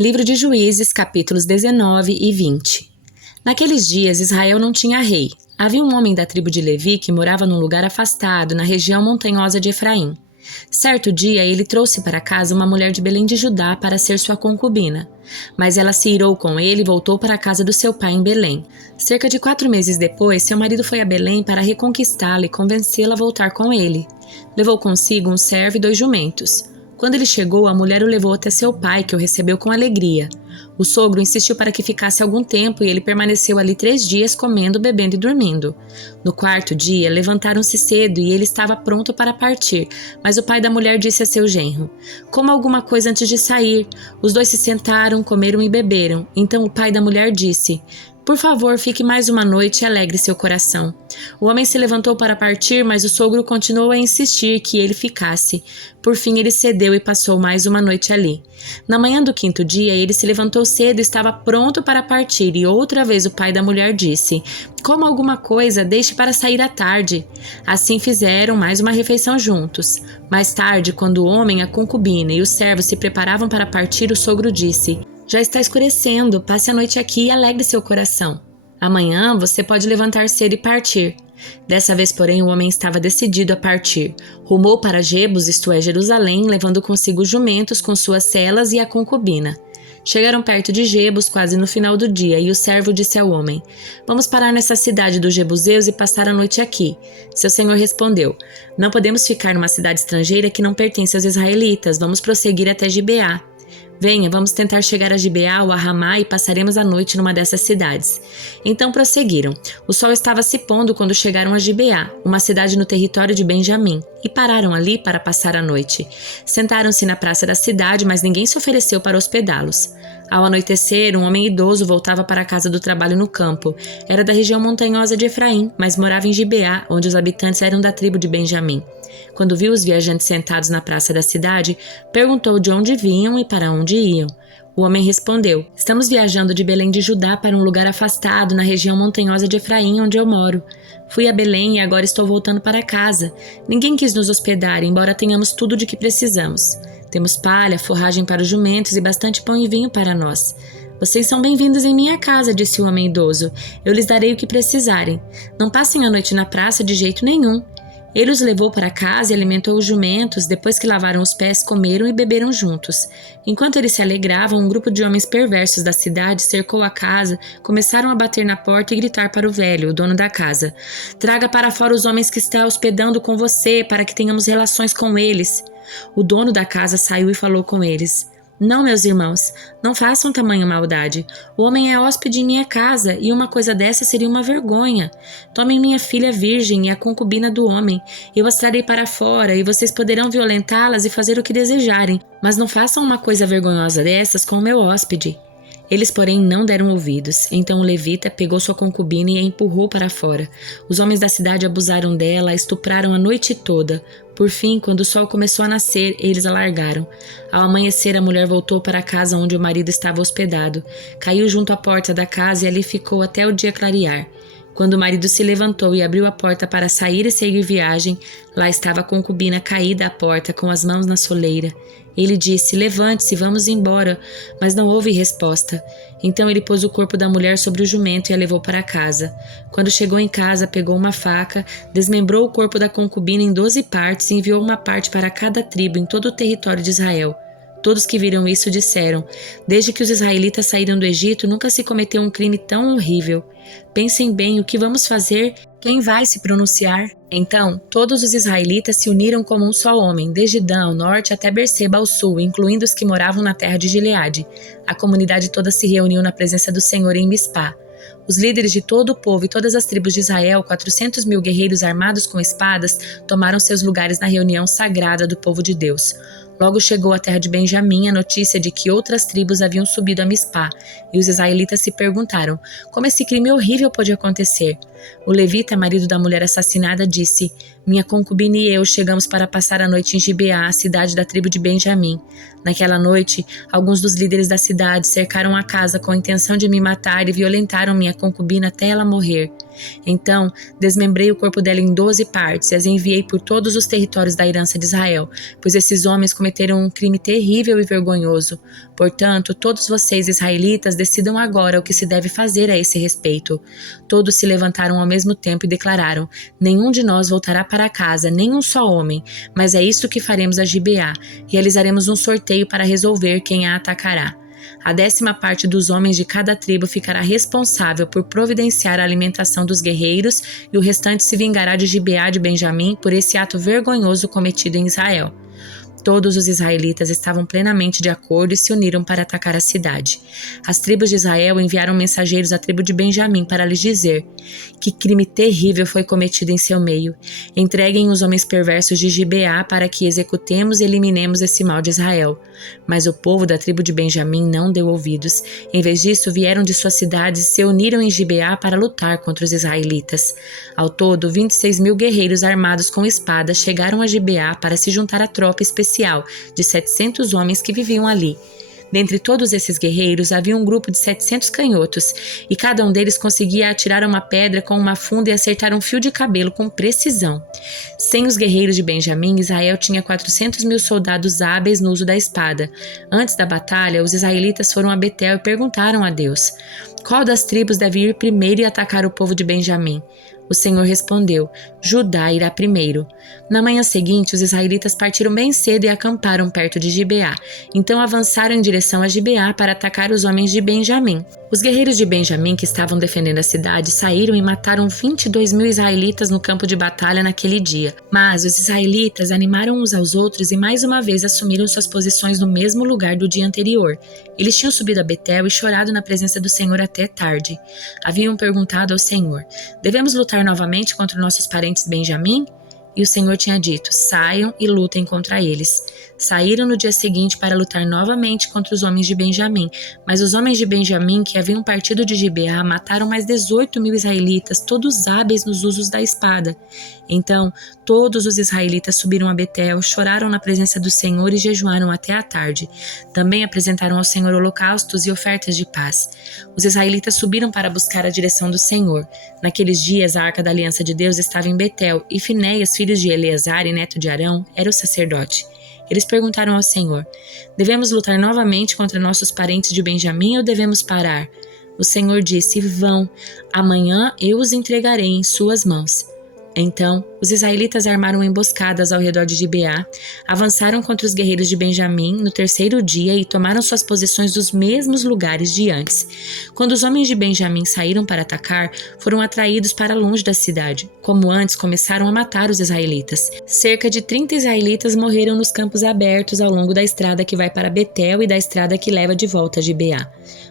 Livro de Juízes, capítulos 19 e 20. Naqueles dias, Israel não tinha rei. Havia um homem da tribo de Levi que morava num lugar afastado, na região montanhosa de Efraim. Certo dia, ele trouxe para casa uma mulher de Belém de Judá para ser sua concubina. Mas ela se irou com ele e voltou para a casa do seu pai em Belém. Cerca de 4 meses depois, seu marido foi a Belém para reconquistá-la e convencê-la a voltar com ele. Levou consigo um servo e 2 jumentos. Quando ele chegou, a mulher o levou até seu pai, que o recebeu com alegria. O sogro insistiu para que ficasse algum tempo e ele permaneceu ali 3 dias comendo, bebendo e dormindo. No 4º dia, levantaram-se cedo e ele estava pronto para partir, mas o pai da mulher disse a seu genro: "Coma alguma coisa antes de sair." Os 2 se sentaram, comeram e beberam. Então o pai da mulher disse: "Por favor, fique mais uma noite e alegre seu coração." O homem se levantou para partir, mas o sogro continuou a insistir que ele ficasse. Por fim, ele cedeu e passou mais uma noite ali. Na manhã do 5º dia, ele se levantou cedo e estava pronto para partir, e outra vez o pai da mulher disse: "Coma alguma coisa, deixe para sair à tarde." Assim fizeram mais uma refeição juntos. Mais tarde, quando o homem, a concubina e o servo se preparavam para partir, o sogro disse: "Já está escurecendo, passe a noite aqui e alegre seu coração. Amanhã você pode levantar cedo e partir." Dessa vez, porém, o homem estava decidido a partir. Rumou para Jebus, isto é, Jerusalém, levando consigo os jumentos com suas selas e a concubina. Chegaram perto de Jebus, quase no final do dia, e o servo disse ao homem: "Vamos parar nessa cidade dos Jebuseus e passar a noite aqui." Seu senhor respondeu: "Não podemos ficar numa cidade estrangeira que não pertence aos israelitas. Vamos prosseguir até Gibeá." "Venha, vamos tentar chegar a Gibeá ou a Ramá e passaremos a noite numa dessas cidades." Então prosseguiram. O sol estava se pondo quando chegaram a Gibeá, uma cidade no território de Benjamim, e pararam ali para passar a noite. Sentaram-se na praça da cidade, mas ninguém se ofereceu para hospedá-los. Ao anoitecer, um homem idoso voltava para a casa do trabalho no campo. Era da região montanhosa de Efraim, mas morava em Gibeá, onde os habitantes eram da tribo de Benjamim. Quando viu os viajantes sentados na praça da cidade, perguntou de onde vinham e para onde iam. O homem respondeu: "Estamos viajando de Belém de Judá para um lugar afastado na região montanhosa de Efraim, onde eu moro. Fui a Belém e agora estou voltando para casa. Ninguém quis nos hospedar, embora tenhamos tudo de que precisamos. Temos palha, forragem para os jumentos e bastante pão e vinho para nós." "Vocês são bem-vindos em minha casa", disse o homem idoso. "Eu lhes darei o que precisarem. Não passem a noite na praça de jeito nenhum." Ele os levou para casa e alimentou os jumentos. Depois que lavaram os pés, comeram e beberam juntos. Enquanto eles se alegravam, um grupo de homens perversos da cidade cercou a casa, começaram a bater na porta e gritar para o velho, o dono da casa: "Traga para fora os homens que está hospedando com você, para que tenhamos relações com eles." O dono da casa saiu e falou com eles: "Não, meus irmãos, não façam tamanha maldade. O homem é hóspede em minha casa e uma coisa dessa seria uma vergonha. Tomem minha filha virgem e a concubina do homem. Eu as trarei para fora e vocês poderão violentá-las e fazer o que desejarem, mas não façam uma coisa vergonhosa dessas com o meu hóspede." Eles, porém, não deram ouvidos. Então o levita pegou sua concubina e a empurrou para fora. Os homens da cidade abusaram dela, a estupraram a noite toda. Por fim, quando o sol começou a nascer, eles a largaram. Ao amanhecer, a mulher voltou para a casa onde o marido estava hospedado. Caiu junto à porta da casa e ali ficou até o dia clarear. Quando o marido se levantou e abriu a porta para sair e seguir viagem, lá estava a concubina caída à porta, com as mãos na soleira. Ele disse: "Levante-se, vamos embora." Mas não houve resposta. Então ele pôs o corpo da mulher sobre o jumento e a levou para casa. Quando chegou em casa, pegou uma faca, desmembrou o corpo da concubina em 12 partes e enviou uma parte para cada tribo em todo o território de Israel. Todos que viram isso disseram: "Desde que os israelitas saíram do Egito, nunca se cometeu um crime tão horrível. Pensem bem, o que vamos fazer? Quem vai se pronunciar?" Então, todos os israelitas se uniram como um só homem, desde Dan ao norte até Berseba ao sul, incluindo os que moravam na terra de Gileade. A comunidade toda se reuniu na presença do Senhor em Mispá. Os líderes de todo o povo e todas as tribos de Israel, 400.000 guerreiros armados com espadas, tomaram seus lugares na reunião sagrada do povo de Deus. Logo chegou à terra de Benjamim a notícia de que outras tribos haviam subido a Mispá, e os israelitas se perguntaram: como esse crime horrível pôde acontecer? O levita, marido da mulher assassinada, disse: "Minha concubina e eu chegamos para passar a noite em Gibeá, a cidade da tribo de Benjamim. Naquela noite, alguns dos líderes da cidade cercaram a casa com a intenção de me matar e violentaram minha concubina até ela morrer. Então, desmembrei o corpo dela em 12 partes e as enviei por todos os territórios da herança de Israel, pois esses homens cometeram cometeram um crime terrível e vergonhoso. Portanto, todos vocês, israelitas, decidam agora o que se deve fazer a esse respeito. Todos se levantaram ao mesmo tempo e declararam: nenhum de nós voltará para casa, nem um só homem, mas é isto que faremos a Gibeá. Realizaremos um sorteio para resolver quem a atacará. A 10ª parte dos homens de cada tribo ficará responsável por providenciar a alimentação dos guerreiros e o restante se vingará de Gibeá de Benjamim por esse ato vergonhoso cometido em Israel. Todos os israelitas estavam plenamente de acordo e se uniram para atacar a cidade. As tribos de Israel enviaram mensageiros à tribo de Benjamim para lhes dizer: que crime terrível foi cometido em seu meio. Entreguem os homens perversos de Gibeá para que executemos e eliminemos esse mal de Israel. Mas o povo da tribo de Benjamim não deu ouvidos. Em vez disso, vieram de suas cidades e se uniram em Gibeá para lutar contra os israelitas. Ao todo, 26.000 guerreiros armados com espadas chegaram a Gibeá para se juntar à tropa especial de 700 homens que viviam ali. Dentre todos esses guerreiros havia um grupo de 700 canhotos, e cada um deles conseguia atirar uma pedra com uma funda e acertar um fio de cabelo com precisão. Sem os guerreiros de Benjamim, Israel tinha 400.000 soldados hábeis no uso da espada. Antes da batalha, os israelitas foram a Betel e perguntaram a Deus: qual das tribos deve ir primeiro e atacar o povo de Benjamim? O Senhor respondeu: Judá irá primeiro. Na manhã seguinte, os israelitas partiram bem cedo e acamparam perto de Gibeá. Então avançaram em direção a Gibeá para atacar os homens de Benjamim. Os guerreiros de Benjamim que estavam defendendo a cidade saíram e mataram 22.000 israelitas no campo de batalha naquele dia. Mas os israelitas animaram uns aos outros e mais uma vez assumiram suas posições no mesmo lugar do dia anterior. Eles tinham subido a Betel e chorado na presença do Senhor até tarde. Haviam perguntado ao Senhor: devemos lutar novamente contra nossos parentes Benjamim? E o Senhor tinha dito: saiam e lutem contra eles. Saíram no dia seguinte para lutar novamente contra os homens de Benjamim, mas os homens de Benjamim que haviam partido de Gibeá mataram mais 18.000 israelitas, todos hábeis nos usos da espada. Então todos os israelitas subiram a Betel, choraram na presença do Senhor e jejuaram até a tarde. Também apresentaram ao Senhor holocaustos e ofertas de paz. Os israelitas subiram para buscar a direção do Senhor. Naqueles dias a arca da aliança de Deus estava em Betel, e Finéias, filho de Eleazar e neto de Arão, era o sacerdote. Eles perguntaram ao Senhor: devemos lutar novamente contra nossos parentes de Benjamim ou devemos parar? O Senhor disse: vão, amanhã eu os entregarei em suas mãos. Então, os israelitas armaram emboscadas ao redor de Gibeá, avançaram contra os guerreiros de Benjamim no terceiro dia e tomaram suas posições dos mesmos lugares de antes. Quando os homens de Benjamim saíram para atacar, foram atraídos para longe da cidade. Como antes, começaram a matar os israelitas. Cerca de 30 israelitas morreram nos campos abertos ao longo da estrada que vai para Betel e da estrada que leva de volta a Gibeá.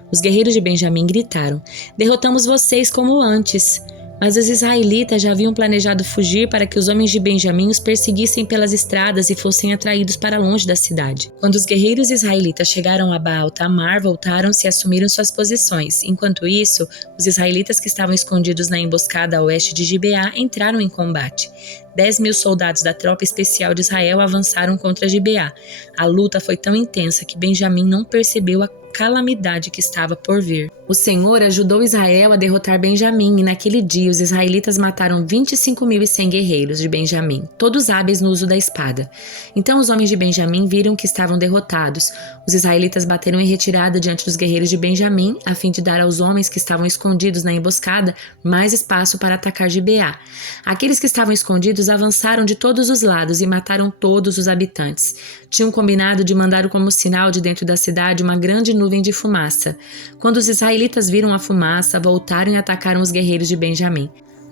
Os guerreiros de Benjamim gritaram: derrotamos vocês como antes. Mas os israelitas já haviam planejado fugir para que os homens de Benjamim os perseguissem pelas estradas e fossem atraídos para longe da cidade. Quando os guerreiros israelitas chegaram a Baal-Tamar, voltaram-se e assumiram suas posições. Enquanto isso, os israelitas que estavam escondidos na emboscada a oeste de Gibeá entraram em combate. 10.000 soldados da tropa especial de Israel avançaram contra Gibeá. A luta foi tão intensa que Benjamim não percebeu a calamidade que estava por vir. O Senhor ajudou Israel a derrotar Benjamim, e naquele dia os israelitas mataram 25.100 guerreiros de Benjamim, todos hábeis no uso da espada. Então os homens de Benjamim viram que estavam derrotados. Os israelitas bateram em retirada diante dos guerreiros de Benjamim, a fim de dar aos homens que estavam escondidos na emboscada mais espaço para atacar Gibeá. Aqueles que estavam escondidos avançaram de todos os lados e mataram todos os habitantes. Tinham combinado de mandar como sinal de dentro da cidade uma grande nuvem de fumaça. Quando os israelitas viram a fumaça, voltaram e atacaram os guerreiros de Benjamim.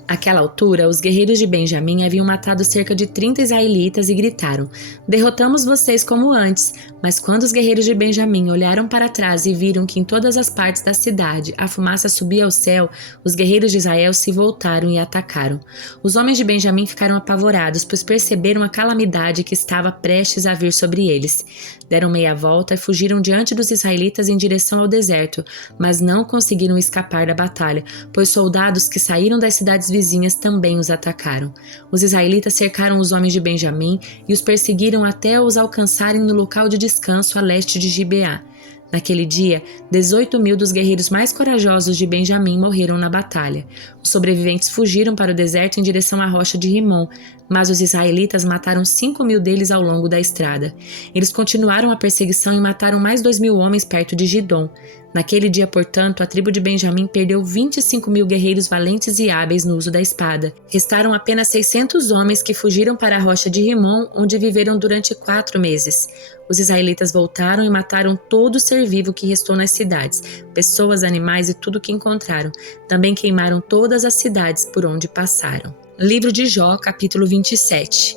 Àquela altura, os guerreiros de Benjamim haviam matado cerca de 30 israelitas e gritaram: derrotamos vocês como antes. Mas quando os guerreiros de Benjamim olharam para trás e viram que em todas as partes da cidade a fumaça subia ao céu, os guerreiros de Israel se voltaram e atacaram. Os homens de Benjamim ficaram apavorados, pois perceberam a calamidade que estava prestes a vir sobre eles. Deram meia volta e fugiram diante dos israelitas em direção ao deserto, mas não conseguiram escapar da batalha, pois soldados que saíram das cidades vizinhas também os atacaram. Os israelitas cercaram os homens de Benjamim e os perseguiram até os alcançarem no local de descanso a leste de Gibeá. Naquele dia, 18.000 dos guerreiros mais corajosos de Benjamim morreram na batalha. Os sobreviventes fugiram para o deserto em direção à rocha de Rimom, mas os israelitas mataram 5.000 deles ao longo da estrada. Eles continuaram a perseguição e mataram mais 2.000 homens perto de Gidom. Naquele dia, portanto, a tribo de Benjamim perdeu 25.000 guerreiros valentes e hábeis no uso da espada. Restaram apenas 600 homens que fugiram para a rocha de Rimom, onde viveram durante 4 meses. Os israelitas voltaram e mataram todo ser vivo que restou nas cidades, pessoas, animais e tudo que encontraram. Também queimaram todas as cidades por onde passaram. Livro de Jó, capítulo 27.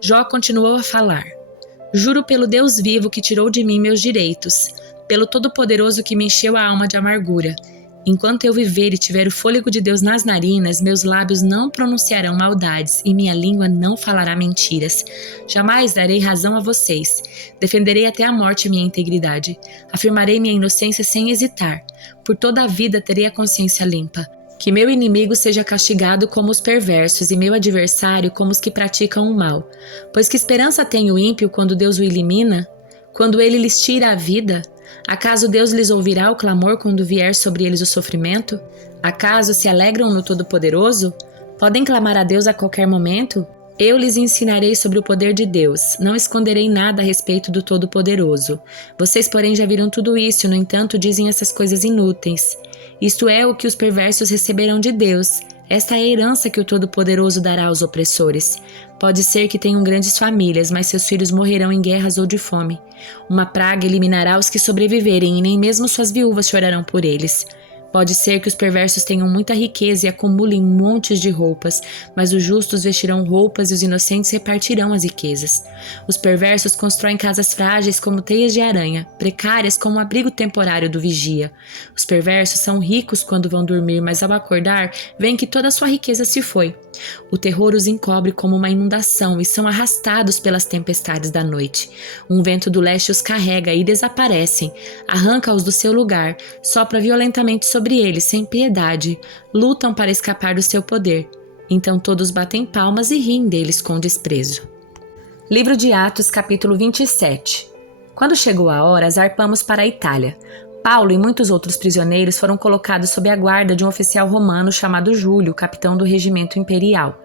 Jó continuou a falar: Juro pelo Deus vivo que tirou de mim meus direitos, pelo Todo-Poderoso que me encheu a alma de amargura. Enquanto eu viver e tiver o fôlego de Deus nas narinas, meus lábios não pronunciarão maldades e minha língua não falará mentiras. Jamais darei razão a vocês. Defenderei até a morte a minha integridade. Afirmarei minha inocência sem hesitar. Por toda a vida terei a consciência limpa. Que meu inimigo seja castigado como os perversos e meu adversário como os que praticam o mal. Pois que esperança tem o ímpio quando Deus o elimina? Quando ele lhes tira a vida? Acaso Deus lhes ouvirá o clamor quando vier sobre eles o sofrimento? Acaso se alegram no Todo-Poderoso? Podem clamar a Deus a qualquer momento? Eu lhes ensinarei sobre o poder de Deus, não esconderei nada a respeito do Todo-Poderoso. Vocês, porém, já viram tudo isso, no entanto, dizem essas coisas inúteis. Isto é o que os perversos receberão de Deus. Esta é a herança que o Todo-Poderoso dará aos opressores. Pode ser que tenham grandes famílias, mas seus filhos morrerão em guerras ou de fome. Uma praga eliminará os que sobreviverem e nem mesmo suas viúvas chorarão por eles. Pode ser que os perversos tenham muita riqueza e acumulem montes de roupas, mas os justos vestirão roupas e os inocentes repartirão as riquezas. Os perversos constroem casas frágeis como teias de aranha, precárias como o abrigo temporário do vigia. Os perversos são ricos quando vão dormir, mas ao acordar, veem que toda a sua riqueza se foi. O terror os encobre como uma inundação e são arrastados pelas tempestades da noite. Um vento do leste os carrega e desaparecem, arranca-os do seu lugar, sopra violentamente sobre eles sem piedade, lutam para escapar do seu poder. Então todos batem palmas e riem deles com desprezo. Livro de Atos, capítulo 27. Quando chegou a hora, zarpamos para a Itália. Paulo e muitos outros prisioneiros foram colocados sob a guarda de um oficial romano chamado Júlio, capitão do regimento imperial.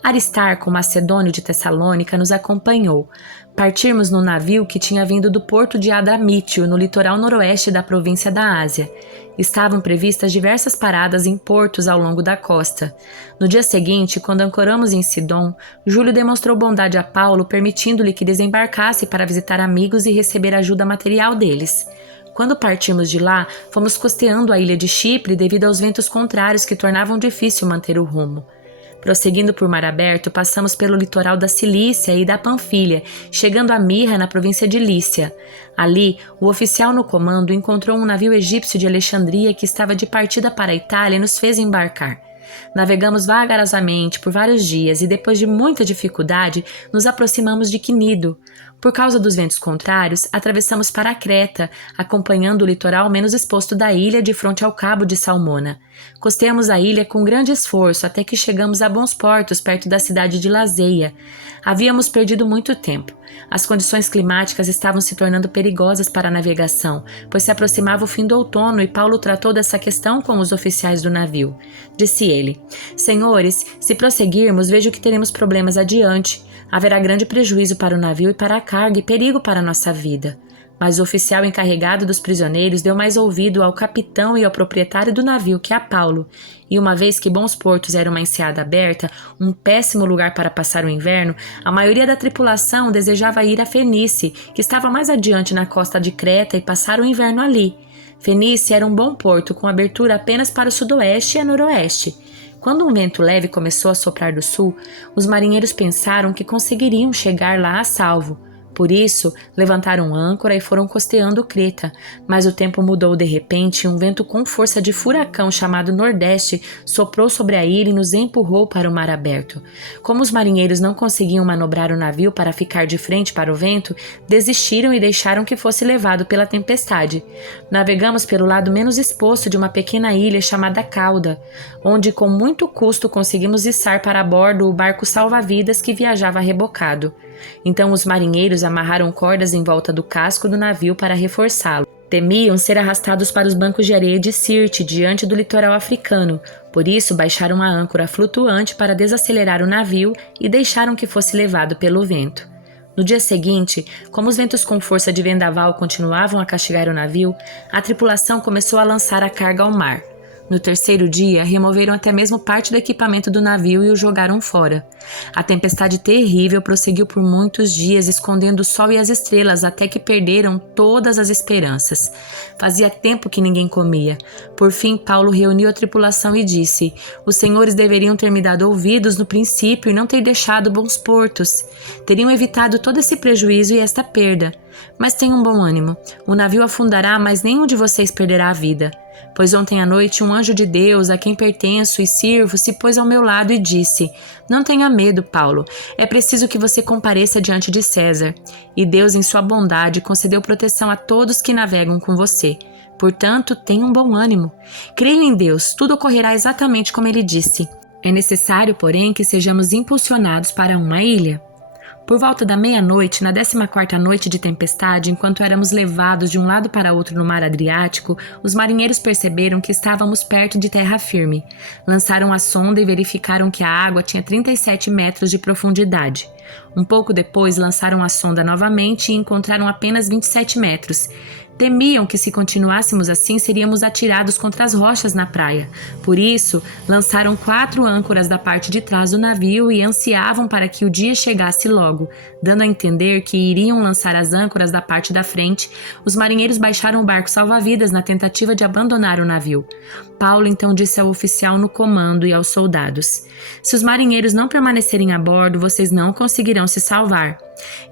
Aristarco, macedônio de Tessalônica, nos acompanhou. Partimos no navio que tinha vindo do porto de Adramítio, no litoral noroeste da província da Ásia. Estavam previstas diversas paradas em portos ao longo da costa. No dia seguinte, quando ancoramos em Sidom, Júlio demonstrou bondade a Paulo, permitindo-lhe que desembarcasse para visitar amigos e receber ajuda material deles. Quando partimos de lá, fomos costeando a ilha de Chipre devido aos ventos contrários que tornavam difícil manter o rumo. Prosseguindo por mar aberto, passamos pelo litoral da Cilícia e da Panfilha, chegando a Mirra, na província de Lícia. Ali, o oficial no comando encontrou um navio egípcio de Alexandria que estava de partida para a Itália e nos fez embarcar. Navegamos vagarosamente por vários dias e, depois de muita dificuldade, nos aproximamos de Quinido. Por causa dos ventos contrários, atravessamos para a Creta, acompanhando o litoral menos exposto da ilha de frente ao cabo de Salmona. Costeamos a ilha com grande esforço até que chegamos a bons portos perto da cidade de Lazeia. Havíamos perdido muito tempo. As condições climáticas estavam se tornando perigosas para a navegação, pois se aproximava o fim do outono e Paulo tratou dessa questão com os oficiais do navio. Disse ele: Senhores, se prosseguirmos, vejo que teremos problemas adiante. Haverá grande prejuízo para o navio e para a carga e perigo para a nossa vida. Mas o oficial encarregado dos prisioneiros deu mais ouvido ao capitão e ao proprietário do navio que a Paulo, e uma vez que Bons Portos era uma enseada aberta, um péssimo lugar para passar o inverno, a maioria da tripulação desejava ir a Fenice, que estava mais adiante na costa de Creta, e passar o inverno ali. Fenice era um bom porto, com abertura apenas para o sudoeste e a noroeste. Quando um vento leve começou a soprar do sul, os marinheiros pensaram que conseguiriam chegar lá a salvo. Por isso, levantaram âncora e foram costeando Creta, mas o tempo mudou de repente e um vento com força de furacão chamado Nordeste soprou sobre a ilha e nos empurrou para o mar aberto. Como os marinheiros não conseguiam manobrar o navio para ficar de frente para o vento, desistiram e deixaram que fosse levado pela tempestade. Navegamos pelo lado menos exposto de uma pequena ilha chamada Cauda, onde com muito custo conseguimos içar para bordo o barco salva-vidas que viajava rebocado. Então os marinheiros amarraram cordas em volta do casco do navio para reforçá-lo. Temiam ser arrastados para os bancos de areia de Sirte, diante do litoral africano. Por isso, baixaram a âncora flutuante para desacelerar o navio e deixaram que fosse levado pelo vento. No dia seguinte, como os ventos com força de vendaval continuavam a castigar o navio, a tripulação começou a lançar a carga ao mar. No terceiro dia, removeram até mesmo parte do equipamento do navio e o jogaram fora. A tempestade terrível prosseguiu por muitos dias, escondendo o sol e as estrelas, até que perderam todas as esperanças. Fazia tempo que ninguém comia. Por fim, Paulo reuniu a tripulação e disse: "Os senhores deveriam ter me dado ouvidos no princípio e não ter deixado bons portos. Teriam evitado todo esse prejuízo e esta perda. Mas tenham bom ânimo. O navio afundará, mas nenhum de vocês perderá a vida. Pois ontem à noite um anjo de Deus, a quem pertenço e sirvo, se pôs ao meu lado e disse: Não tenha medo, Paulo, é preciso que você compareça diante de César. E Deus, em sua bondade, concedeu proteção a todos que navegam com você. Portanto, tenham bom ânimo. Creio em Deus, tudo ocorrerá exatamente como ele disse. É necessário, porém, que sejamos impulsionados para uma ilha." Por volta da meia-noite, na 14ª noite de tempestade, enquanto éramos levados de um lado para outro no mar Adriático, os marinheiros perceberam que estávamos perto de terra firme. Lançaram a sonda e verificaram que a água tinha 37 metros de profundidade. Um pouco depois, lançaram a sonda novamente e encontraram apenas 27 metros. Temiam que, se continuássemos assim, seríamos atirados contra as rochas na praia. Por isso, lançaram 4 âncoras da parte de trás do navio e ansiavam para que o dia chegasse logo. Dando a entender que iriam lançar as âncoras da parte da frente, os marinheiros baixaram o barco salva-vidas na tentativa de abandonar o navio. Paulo então disse ao oficial no comando e aos soldados: "Se os marinheiros não permanecerem a bordo, vocês não conseguirão se salvar."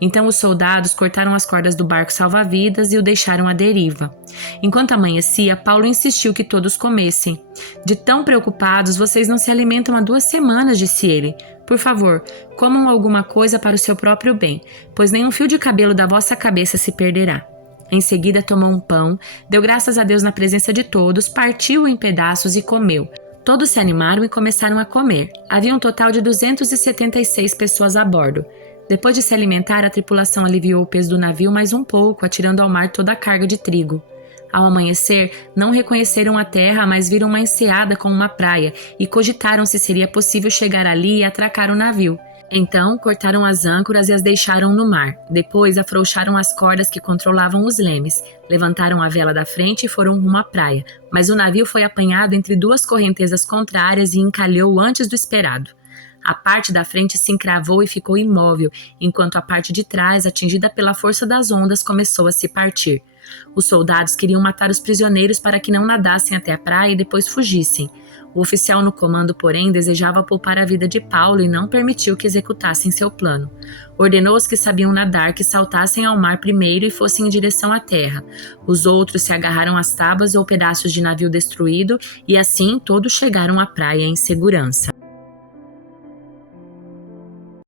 Então os soldados cortaram as cordas do barco salva-vidas e o deixaram à deriva. Enquanto amanhecia, Paulo insistiu que todos comessem. "De tão preocupados, vocês não se alimentam há 2 semanas", disse ele. "Por favor, comam alguma coisa para o seu próprio bem, pois nenhum fio de cabelo da vossa cabeça se perderá." Em seguida tomou um pão, deu graças a Deus na presença de todos, partiu-o em pedaços e comeu. Todos se animaram e começaram a comer. Havia um total de 276 pessoas a bordo. Depois de se alimentar, a tripulação aliviou o peso do navio mais um pouco, atirando ao mar toda a carga de trigo. Ao amanhecer, não reconheceram a terra, mas viram uma enseada com uma praia e cogitaram se seria possível chegar ali e atracar o navio. Então, cortaram as âncoras e as deixaram no mar. Depois, afrouxaram as cordas que controlavam os lemes, levantaram a vela da frente e foram rumo à praia. Mas o navio foi apanhado entre 2 correntezas contrárias e encalhou antes do esperado. A parte da frente se encravou e ficou imóvel, enquanto a parte de trás, atingida pela força das ondas, começou a se partir. Os soldados queriam matar os prisioneiros para que não nadassem até a praia e depois fugissem. O oficial no comando, porém, desejava poupar a vida de Paulo e não permitiu que executassem seu plano. Ordenou aos que sabiam nadar que saltassem ao mar primeiro e fossem em direção à terra. Os outros se agarraram às tábuas ou pedaços de navio destruído e assim todos chegaram à praia em segurança.